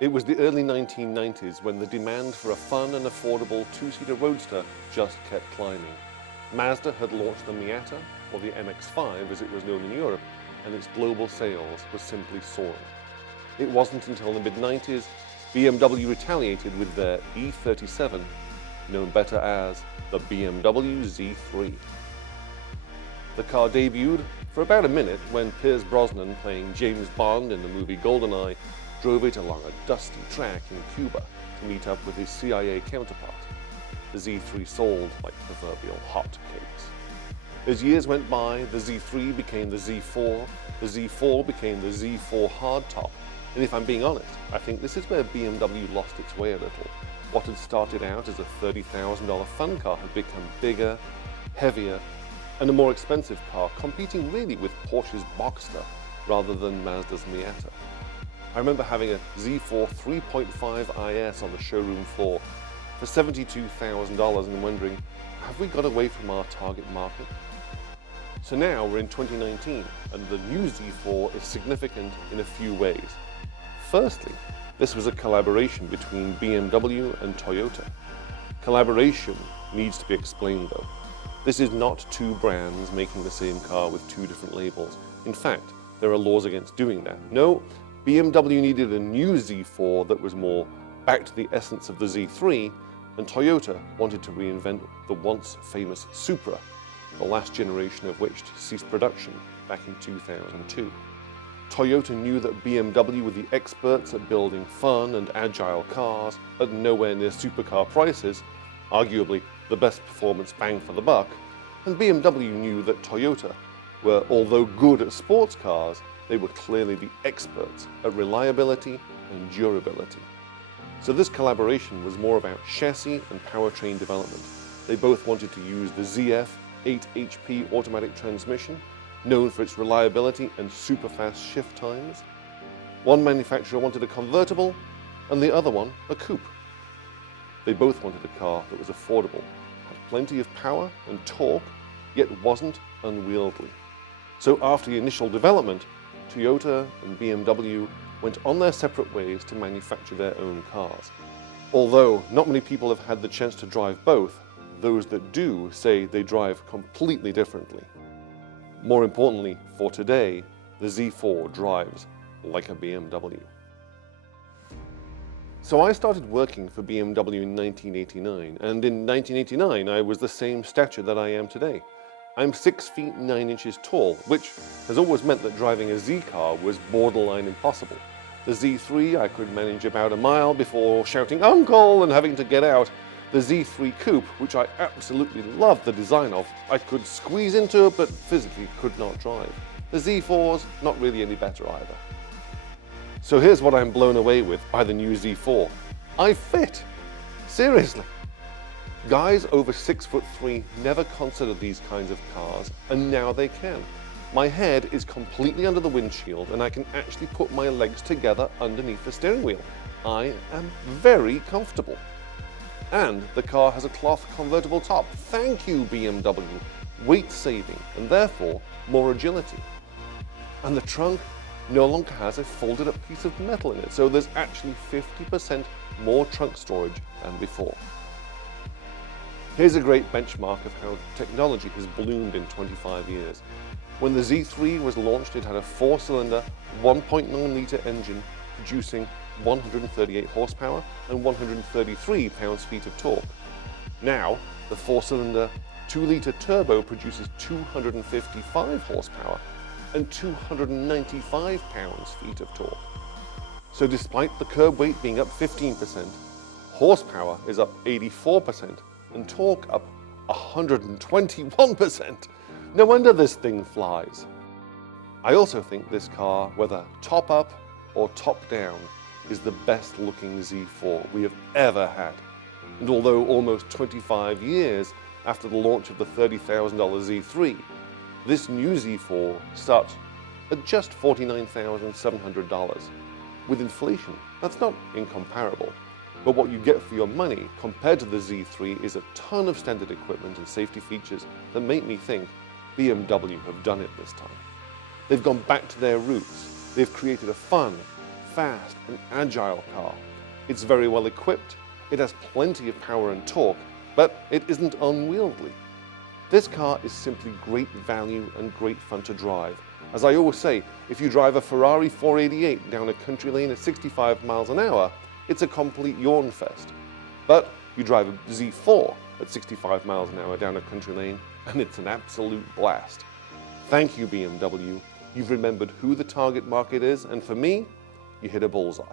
It was the early 1990s when the demand for a fun and affordable two-seater roadster just kept climbing. Mazda had launched the Miata, or the MX-5 as it was known in Europe, and its global sales were simply soaring. It wasn't until the mid-90s BMW retaliated with their E37, known better as the BMW Z4. The car debuted for about a minute when Pierce Brosnan, playing James Bond in the movie GoldenEye, drove it along a dusty track in Cuba to meet up with his CIA counterpart. The Z3 sold like proverbial hotcakes. As years went by, the Z3 became the Z4 became the Z4 hardtop, and if I'm being honest, I think this is where BMW lost its way a little. What had started out as a $30,000 fun car had become bigger, heavier, and a more expensive car, competing really with Porsche's Boxster rather than Mazda's Miata. I remember having a Z4 3.5 IS on the showroom floor for $72,000 and wondering, have we got away from our target market? So now we're in 2019 and the new Z4 is significant in a few ways. Firstly, this was a collaboration between BMW and Toyota. Collaboration needs to be explained though. This is not two brands making the same car with two different labels. In fact, there are laws against doing that. No, BMW needed a new Z4 that was more back to the essence of the Z3, and Toyota wanted to reinvent the once famous Supra, the last generation of which ceased production back in 2002. Toyota knew that BMW were the experts at building fun and agile cars at nowhere near supercar prices, arguably the best performance bang for the buck, and BMW knew that Toyota were, although good at sports cars, they were clearly the experts at reliability and durability. So this collaboration was more about chassis and powertrain development. They both wanted to use the ZF 8 HP automatic transmission, known for its reliability and super fast shift times. One manufacturer wanted a convertible, and the other one a coupe. They both wanted a car that was affordable, had plenty of power and torque, yet wasn't unwieldy. So after the initial development, Toyota and BMW went on their separate ways to manufacture their own cars. Although not many people have had the chance to drive both, those that do say they drive completely differently. More importantly, for today, the Z4 drives like a BMW. So I started working for BMW in 1989, and in 1989 I was the same stature that I am today. I'm 6 feet 9 inches tall, which has always meant that driving a Z car was borderline impossible. The Z3 I could manage about a mile before shouting "Uncle!" and having to get out. The Z3 Coupe, which I absolutely loved the design of, I could squeeze into it but physically could not drive. The Z4's not really any better either. So here's what I'm blown away with by the new Z4. I fit! Seriously! Guys over 6'3" never considered these kinds of cars, and now they can. My head is completely under the windshield and I can actually put my legs together underneath the steering wheel. I am very comfortable. And the car has a cloth convertible top. Thank you, BMW. Weight saving and therefore more agility. And the trunk no longer has a folded up piece of metal in it, so there's actually 50% more trunk storage than before. Here's a great benchmark of how technology has bloomed in 25 years. When the Z3 was launched, it had a 4-cylinder, 1.9-litre engine producing 138 horsepower and 133 pounds-feet of torque. Now, the 4-cylinder, 2-litre turbo produces 255 horsepower and 295 pounds-feet of torque. So despite the curb weight being up 15%, horsepower is up 84%, and torque up 121%. No wonder this thing flies. I also think this car, whether top up or top down, is the best looking Z4 we have ever had. And although almost 25 years after the launch of the $30,000 Z3, this new Z4 starts at just $49,700. With inflation, that's not incomparable. But what you get for your money compared to the Z3 is a ton of standard equipment and safety features that make me think BMW have done it this time. They've gone back to their roots. They've created a fun, fast and agile car. It's very well equipped, it has plenty of power and torque, but it isn't unwieldy. This car is simply great value and great fun to drive. As I always say, if you drive a Ferrari 488 down a country lane at 65 miles an hour, it's a complete yawn fest. But you drive a Z4 at 65 miles an hour down a country lane, and it's an absolute blast. Thank you, BMW. You've remembered who the target market is, and for me, you hit a bullseye.